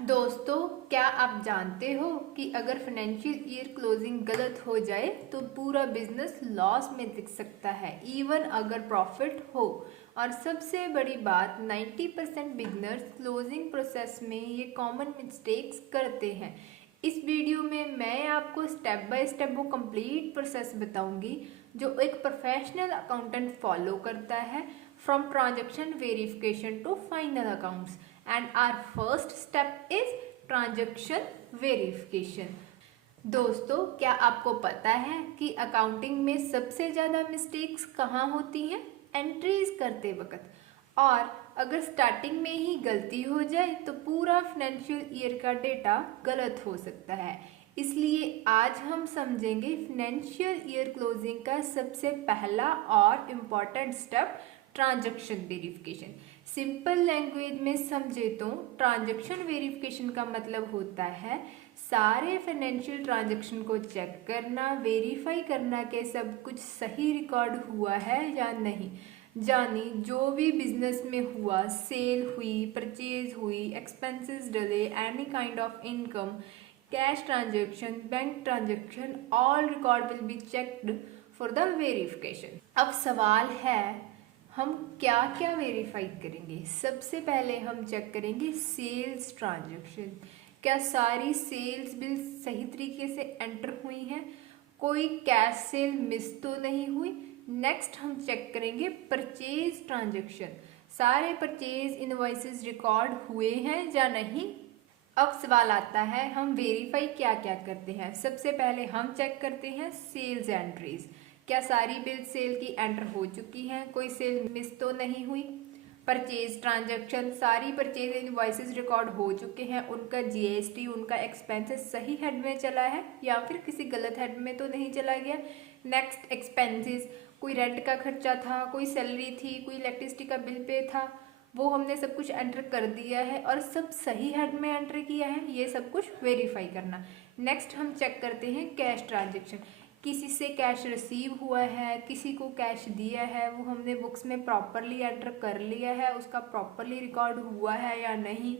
दोस्तों, क्या आप जानते हो कि अगर फाइनेंशियल ईयर क्लोजिंग गलत हो जाए तो पूरा बिजनेस लॉस में दिख सकता है, इवन अगर प्रॉफिट हो। और सबसे बड़ी बात, 90% बिगनर्स क्लोजिंग प्रोसेस में ये कॉमन मिस्टेक्स करते हैं। इस वीडियो में मैं आपको स्टेप बाय स्टेप वो कंप्लीट प्रोसेस बताऊंगी जो एक प्रोफेशनल अकाउंटेंट फॉलो करता है, from transaction verification to final accounts. And our first step is transaction verification. दोस्तों, क्या आपको पता है कि अकाउंटिंग में सबसे ज़्यादा मिस्टेक्स कहाँ होती हैं? एंट्रीज करते वक्त। और अगर स्टार्टिंग में ही गलती हो जाए तो पूरा फाइनेंशियल ईयर का डेटा गलत हो सकता है। इसलिए आज हम समझेंगे फाइनेंशियल ईयर क्लोजिंग का सबसे पहला और important step, transaction verification. Simple language में समझे तो ट्रांजैक्शन वेरिफिकेशन का मतलब होता है सारे फाइनेंशियल ट्रांजैक्शन को चेक करना, वेरीफाई करना कि सब कुछ सही रिकॉर्ड हुआ है या नहीं। जानी जो भी बिजनेस में हुआ, सेल हुई, परचेज हुई, एक्सपेंसेस डले, any kind of income, cash transaction, bank transaction, all record will be checked for the verification. अब सवाल है, हम क्या क्या वेरीफाई करेंगे? सबसे पहले हम चेक करेंगे सेल्स ट्रांजैक्शन। क्या सारी सेल्स बिल सही तरीके से एंटर हुई हैं? कोई कैश सेल मिस तो नहीं हुई? नेक्स्ट हम चेक करेंगे परचेज ट्रांजैक्शन। सारे परचेज इनवॉइसेस रिकॉर्ड हुए हैं या नहीं? अब सवाल आता है, हम वेरीफाई क्या क्या करते हैं? सबसे पहले हम चेक करते हैं सेल्स एंट्रीज। क्या सारी बिल सेल की एंटर हो चुकी हैं? कोई सेल मिस तो नहीं हुई? परचेज ट्रांजैक्शन, सारी परचेज इनवॉइसेस रिकॉर्ड हो चुके हैं, उनका जीएसटी, उनका एक्सपेंसेस सही हेड में चला है या फिर किसी गलत हेड में तो नहीं चला गया? नेक्स्ट एक्सपेंसेस, कोई रेंट का खर्चा था, कोई सैलरी थी, कोई इलेक्ट्रिसिटी का बिल पे था, वो हमने सब कुछ एंटर कर दिया है और सब सही हेड में एंटर किया है, ये सब कुछ वेरीफाई करना। नेक्स्ट हम चेक करते हैं कैश ट्रांजैक्शन। किसी से कैश रिसीव हुआ है, किसी को कैश दिया है, वो हमने बुक्स में प्रॉपरली एंटर कर लिया है, उसका प्रॉपरली रिकॉर्ड हुआ है या नहीं।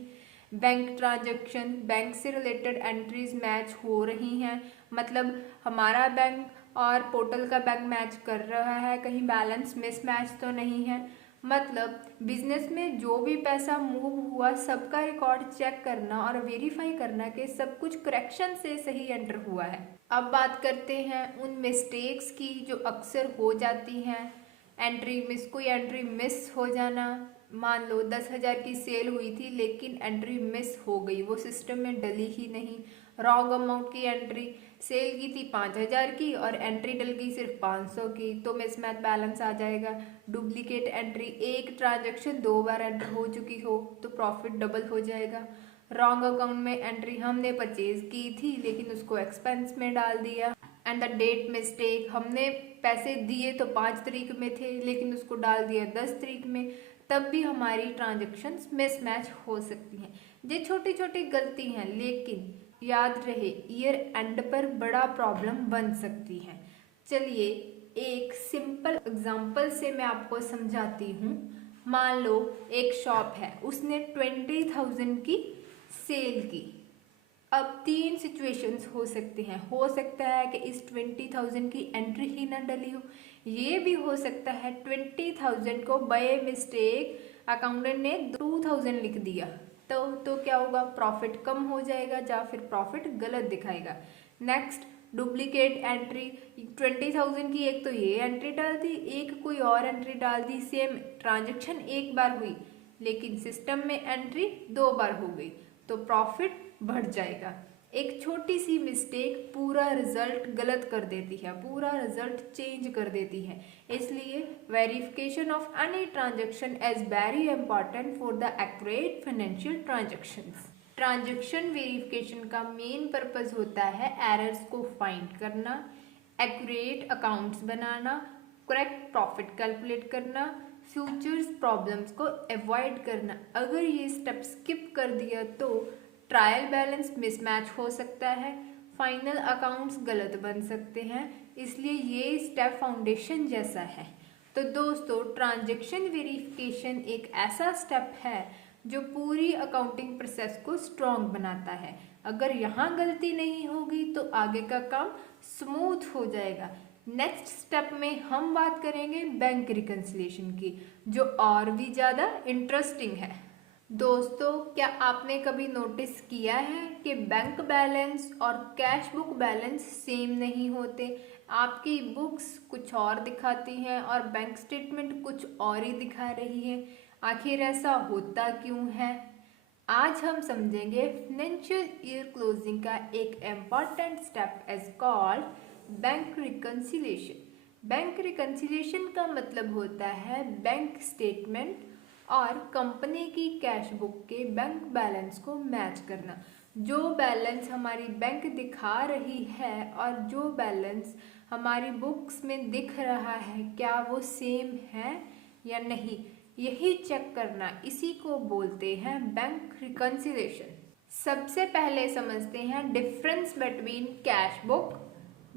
बैंक ट्रांजैक्शन, बैंक से रिलेटेड एंट्रीज मैच हो रही हैं, मतलब हमारा बैंक और पोर्टल का बैंक मैच कर रहा है, कहीं बैलेंस मिसमैच तो नहीं है। मतलब बिजनेस में जो भी पैसा मूव हुआ सबका रिकॉर्ड चेक करना और वेरीफाई करना कि सब कुछ करेक्शन से सही एंटर हुआ है। अब बात करते हैं उन मिस्टेक्स की जो अक्सर हो जाती हैं। एंट्री मिस, कोई एंट्री मिस हो जाना। मान लो 10,000 की सेल हुई थी लेकिन एंट्री मिस हो गई, वो सिस्टम में डली ही नहीं। रॉन्ग अमाउंट की एंट्री, सेल की थी 5,000 की और एंट्री डल गई सिर्फ 500 की, तो मिसमैच बैलेंस आ जाएगा। डुप्लीकेट एंट्री, एक ट्रांजैक्शन 2 बार एंटर हो चुकी हो तो प्रॉफिट डबल हो जाएगा। रॉन्ग अकाउंट में एंट्री, हमने परचेज की थी लेकिन उसको एक्सपेंस में डाल दिया। एंड द डेट मिस्टेक, हमने पैसे दिए तो 5 तारीख में थे लेकिन उसको डाल दिया 10 तारीख में, तब भी हमारी ट्रांजैक्शंस मिसमैच हो सकती हैं। ये छोटी छोटी गलती हैं लेकिन याद रहे ईयर एंड पर बड़ा प्रॉब्लम बन सकती है। चलिए एक सिंपल एग्जांपल से मैं आपको समझाती हूँ। मान लो एक शॉप है, उसने 20,000 की सेल की। अब 3 सिचुएशंस हो सकते हैं। हो सकता है कि इस 20,000 की एंट्री ही ना डली हो। ये भी हो सकता है 20,000 को बाय मिस्टेक अकाउंटेंट ने 2,000 लिख दिया, तो क्या होगा? प्रॉफिट कम हो जाएगा या फिर प्रॉफिट गलत दिखाएगा। नेक्स्ट, डुप्लीकेट एंट्री, 20,000 की एक तो ये एंट्री डाल दी, एक कोई और एंट्री डाल दी, सेम ट्रांजेक्शन एक बार हुई लेकिन सिस्टम में एंट्री 2 बार हो गई, तो प्रॉफिट बढ़ जाएगा। एक छोटी सी मिस्टेक पूरा रिजल्ट गलत कर देती है, पूरा रिजल्ट चेंज कर देती है। इसलिए verification of any transaction is very important for the accurate financial transactions. Transaction verification का मेन पर्पस होता है एरर्स को फाइंड करना, एक्यूरेट अकाउंट्स बनाना, करेक्ट प्रॉफिट कैलकुलेट करना, फ्यूचर्स प्रॉब्लम्स को अवॉइड करना। अगर ये स्टेप स्किप कर दिया तो ट्रायल बैलेंस मिसमैच हो सकता है, फाइनल अकाउंट्स गलत बन सकते हैं। इसलिए ये स्टेप फाउंडेशन जैसा है। तो दोस्तों, ट्रांजैक्शन वेरिफिकेशन एक ऐसा स्टेप है जो पूरी अकाउंटिंग प्रोसेस को स्ट्रॉन्ग बनाता है। अगर यहाँ गलती नहीं होगी तो आगे का काम स्मूथ हो जाएगा। नेक्स्ट स्टेप में हम बात करेंगे बैंक रिकन्सिलिएशन की, जो और भी ज़्यादा इंटरेस्टिंग है। दोस्तों, क्या आपने कभी नोटिस किया है कि बैंक बैलेंस और कैश बुक बैलेंस सेम नहीं होते? आपकी बुक्स कुछ और दिखाती हैं और बैंक स्टेटमेंट कुछ और ही दिखा रही है। आखिर ऐसा होता क्यों है? आज हम समझेंगे फाइनेंशियल ईयर क्लोजिंग का एक important step as called bank reconciliation. Bank reconciliation का मतलब होता है बैंक स्टेटमेंट और कंपनी की कैश बुक के बैंक बैलेंस को मैच करना। जो बैलेंस हमारी बैंक दिखा रही है और जो बैलेंस हमारी बुक्स में दिख रहा है, क्या वो सेम है या नहीं, यही चेक करना, इसी को बोलते हैं बैंक रिकन्सिलिएशन। सबसे पहले समझते हैं difference between cash book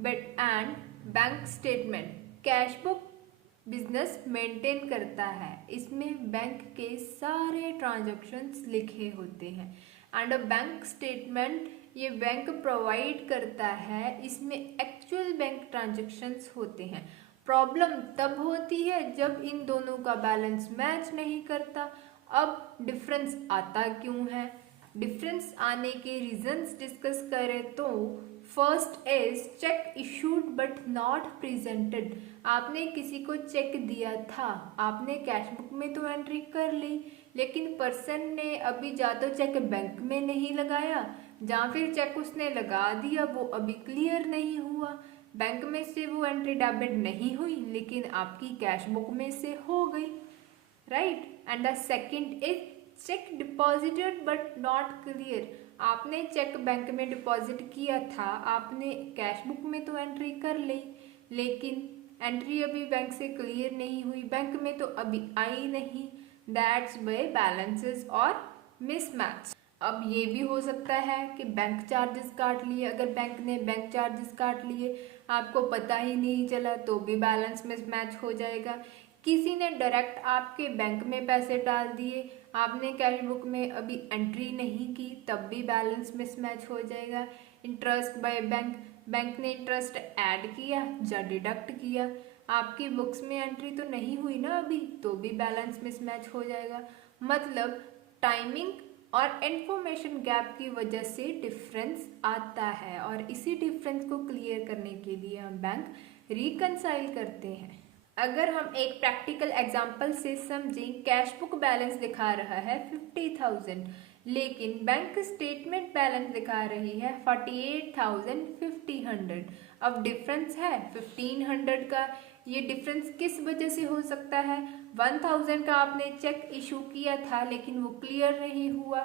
and bank statement. Cash book business maintain करता है, इसमें बैंक के सारे ट्रांजैक्शंस लिखे होते हैं। एंड बैंक स्टेटमेंट ये बैंक प्रोवाइड करता है, इसमें एक्चुअल बैंक ट्रांजैक्शंस होते हैं। प्रॉब्लम तब होती है जब इन दोनों का बैलेंस मैच नहीं करता। अब डिफरेंस आता क्यों है? डिफरेंस आने के रीजंस डिस्कस करें तो first is check issued but not presented. आपने किसी को चेक दिया था, आपने कैश बुक में तो एंट्री कर ली, लेकिन पर्सन ने अभी या तो चेक बैंक में नहीं लगाया, या फिर चेक उसने लगा दिया, वो अभी क्लियर नहीं हुआ। बैंक में से वो एंट्री डेबिट नहीं हुई, लेकिन आपकी कैश बुक में से हो गई, right. And the second is check deposited but not clear. आपने चेक बैंक में डिपॉजिट किया था, आपने कैश बुक में तो एंट्री कर ली, लेकिन एंट्री अभी बैंक से क्लियर नहीं हुई, बैंक में तो अभी आई नहीं। दैट्स बाय बैलेंसेस और मिसमैच। अब ये भी हो सकता है कि बैंक चार्जेस काट लिए। अगर बैंक ने बैंक चार्जेस काट लिए, आपको पता ही नहीं चला, तो भी बैलेंस मिसमैच हो जाएगा। किसी ने डायरेक्ट आपके बैंक में पैसे डाल दिए, आपने कैश बुक में अभी एंट्री नहीं की, तब भी बैलेंस मिसमैच हो जाएगा। इंटरेस्ट बाय बैंक, बैंक ने इंटरेस्ट ऐड किया या डिडक्ट किया, आपकी बुक्स में एंट्री तो नहीं हुई ना अभी, तो भी बैलेंस मिसमैच हो जाएगा। मतलब टाइमिंग और इंफॉर्मेशन गैप की वजह से डिफरेंस आता है, और इसी डिफरेंस को क्लियर करने के लिए हम बैंक रिकंसाइल करते हैं। अगर हम एक प्रैक्टिकल एग्जांपल से समझें, कैश बुक बैलेंस दिखा रहा है 50,000, लेकिन बैंक स्टेटमेंट बैलेंस दिखा रही है 48,500। अब डिफरेंस है 1500 का। ये डिफरेंस किस वजह से हो सकता है? 1000 का आपने चेक इशू किया था, लेकिन वो क्लियर नहीं हुआ,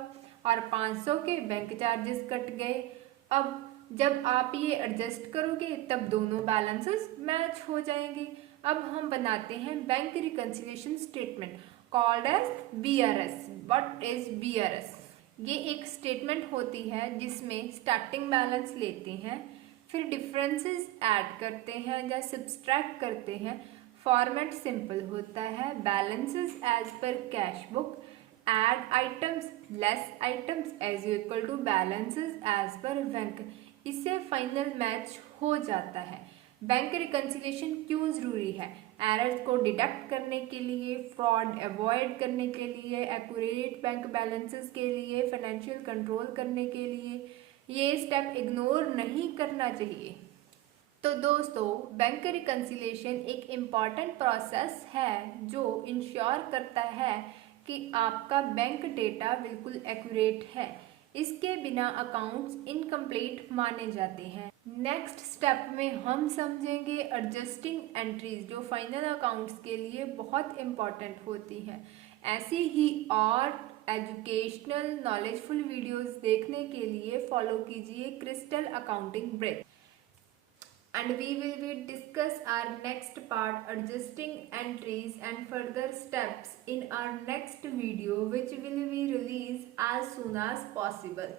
और 500 के बैंक चार्जेस कट गए। अब जब आप ये एडजस्ट करोगे तब दोनों बैलेंसेस मैच हो जाएंगे। अब हम बनाते हैं bank reconciliation statement called as BRS। What is BRS? ये एक स्टेटमेंट होती है जिसमें स्टार्टिंग बैलेंस लेते हैं, फिर डिफरेंसेस ऐड करते हैं या सब्सट्रैक्ट करते हैं। फॉर्मेट सिंपल होता है, balances as per cash book, add items less items as equal to balances as per bank. इससे फाइनल मैच हो जाता है। बैंक रिकंसिलिएशन क्यों ज़रूरी है? एरर्स को डिडक्ट करने के लिए, फ्रॉड अवॉइड करने के लिए, एक्यूरेट बैंक बैलेंसेस के लिए, फाइनेंशियल कंट्रोल करने के लिए। ये स्टेप इग्नोर नहीं करना चाहिए। तो दोस्तों, बैंक रिकंसिलिएशन एक इम्पॉर्टेंट प्रोसेस है जो इंश्योर करता है कि आपका बैंक डेटा बिल्कुल एक्यूरेट है। इसके बिना अकाउंट्स इनकम्प्लीट माने जाते हैं। नेक्स्ट स्टेप में हम समझेंगे एडजस्टिंग एंट्रीज, जो फाइनल अकाउंट्स के लिए बहुत इम्पॉर्टेंट होती हैं। ऐसी ही और एजुकेशनल नॉलेजफुल वीडियोस देखने के लिए फॉलो कीजिए crystal accounting bridge. And we will be discuss our next part, adjusting entries and further steps, in our next video, which will be released as soon as possible.